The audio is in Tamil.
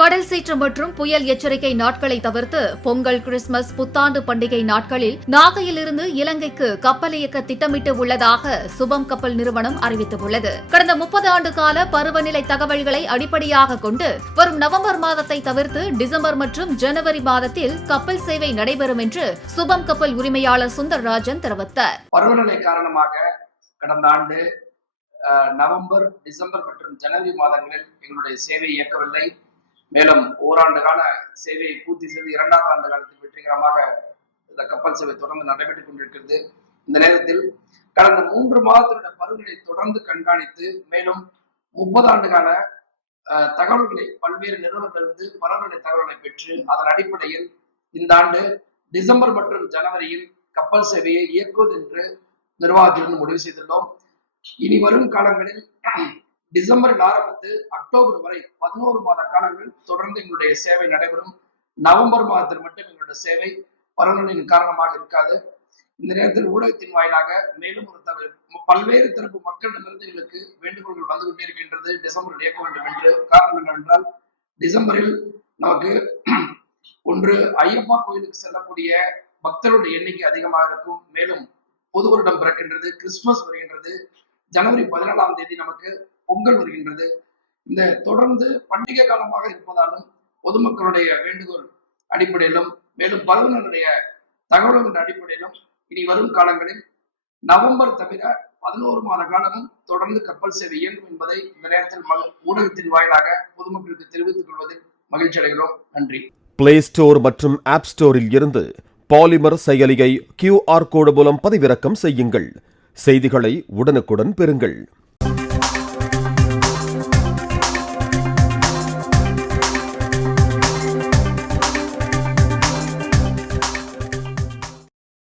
கடல் சீற்றம் மற்றும் புயல் எச்சரிக்கை நாட்களை தவிர்த்து பொங்கல், கிறிஸ்துமஸ், புத்தாண்டு பண்டிகை நாட்களில் நாகையிலிருந்து இலங்கைக்கு கப்பல் இயக்க திட்டமிட்டு உள்ளதாக சுபம் கப்பல் நிறுவனம் அறிவித்துள்ளது. கடந்த 30 ஆண்டு கால பருவநிலை தகவல்களை அடிப்படையாக கொண்டு வரும் நவம்பர் மாதத்தை தவிர்த்து டிசம்பர் மற்றும் ஜனவரி மாதத்தில் கப்பல் சேவை நடைபெறும் என்று சுபம் கப்பல் உரிமையாளர் சுந்தர்ராஜன் தெரிவித்தார். பருவநிலை காரணமாக கடந்த ஆண்டு நவம்பர், டிசம்பர் மற்றும் ஜனவரி மாதங்களில் எங்களுடைய சேவை இயக்கவில்லை. மேலும் ஓராண்டு கால சேவையை பூர்த்தி செய்து 2வது ஆண்டு காலத்தில் வெற்றிகரமாக இந்த கப்பல் சேவை தொடர்ந்து நடைபெற்றுக் கொண்டிருக்கிறது. இந்த நேரத்தில் கடந்த 3 மாதத்தினுடைய பருவநிலை தொடர்ந்து கண்காணித்து மேலும் 30 ஆண்டு கால தகவல்களை பல்வேறு நிறுவனங்களிலிருந்து பருவநிலை தகவல்களை பெற்று அதன் அடிப்படையில் இந்த ஆண்டு டிசம்பர் மற்றும் ஜனவரியில் கப்பல் சேவையை இயக்குவது என்று நிர்வாகத்திலிருந்து முடிவு செய்துள்ளோம். இனி வரும் காலங்களில் டிசம்பரில் ஆரம்பித்து அக்டோபர் வரை 11 மாத காலங்கள் தொடர்ந்து எங்களுடைய சேவை நடைபெறும். நவம்பர் மாதத்தில் மட்டும் எங்களுடைய சேவை பருவநிலையின் காரணமாக இருக்காது. இந்த நேரத்தில் ஊடகத்தின் வாயிலாக மேலும் ஒரு பல்வேறு தரப்பு மக்களிடமிருந்து எங்களுக்கு வேண்டுகோள்கள் வந்து கொண்டிருக்கின்றது, டிசம்பரில் இயக்க வேண்டும் என்று. காரணம் என்னவென்றால் டிசம்பரில் நமக்கு ஒன்று ஐயப்பா கோயிலுக்கு செல்லக்கூடிய பக்தர்களுடைய எண்ணிக்கை அதிகமாக இருக்கும். மேலும் பொது வருடம் பிறக்கின்றது, கிறிஸ்துமஸ் வருகின்றது, ஜனவரி 14ஆம் தேதி நமக்கு பொங்கல் வருகின்றது. இந்த தொடர்ந்து பண்டிகை காலமாக இருப்பதாலும் பொதுமக்களுடைய வேண்டுகோள் அடிப்படையிலும் மேலும் பருவநிலையுடைய தகவல்களின் அடிப்படையிலும் இனி வரும் காலங்களில் நவம்பர் தவிர 11 மாத காலமும் தொடர்ந்து கப்பல் சேவை இயங்கும் என்பதை இந்த நேரத்தில் ஊடகத்தின் வாயிலாக பொதுமக்களுக்கு தெரிவித்துக் கொள்வதில் மகிழ்ச்சி அடைகிறோம். நன்றி. பிளே ஸ்டோர் மற்றும் ஆப் ஸ்டோரில் இருந்து பாலிமர் செயலியை QR கோடு மூலம் பதிவிறக்கம் செய்யுங்கள். செய்திகளை உடனுக்குடன் பெறுங்கள்.